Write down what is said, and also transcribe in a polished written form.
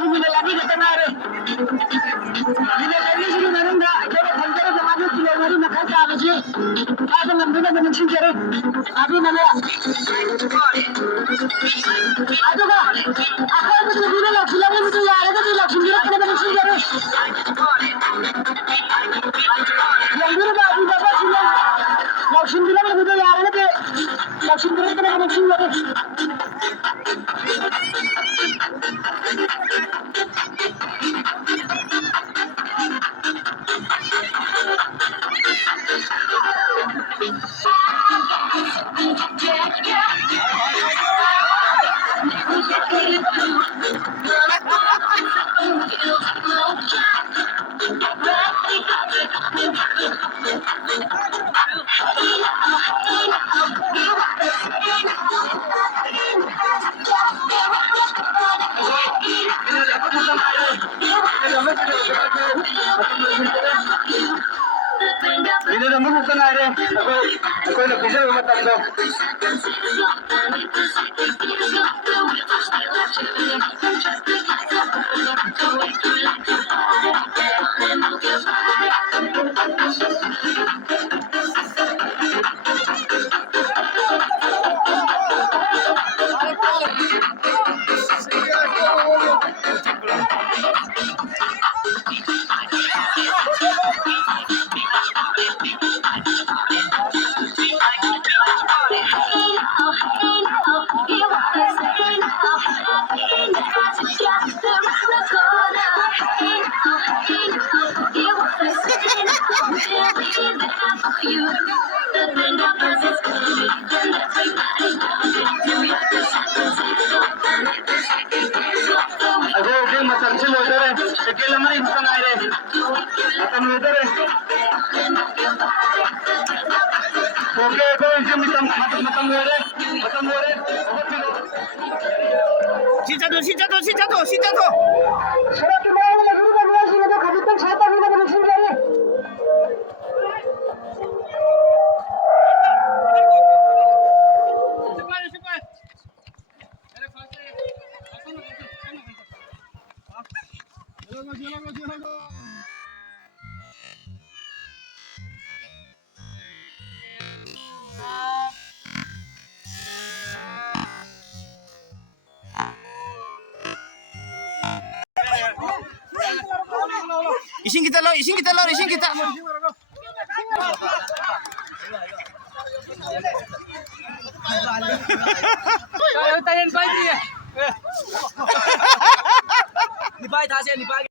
Bila lagi ke tengah re. Bila kali sini nanda, jadi kalau jamaah kilo hari makan apa sih? Ada ngambil dengan sini re. Abi mana? Ada kan? Aku itu bila lah, bila itu ya ada tu lah. Sini kena dengan sini re. Yang dulu babi bapak sini. Yang sini bila itu ya ada tu. Yang sini kena dengan sini re. Ini dah bukan ada. Aku nak pisah rumah tangga. Aku macam si motor eh, sekali mana bukan air eh, macam motor eh. Oke, aku isi macam motor eh, macam motor eh. Si jatuh. Surat kemarin lagi juga dia sini ada kajian siapa ni nak bersih dia. Ising kita lor. Kau tanya ni. Ni bai dah ni bai.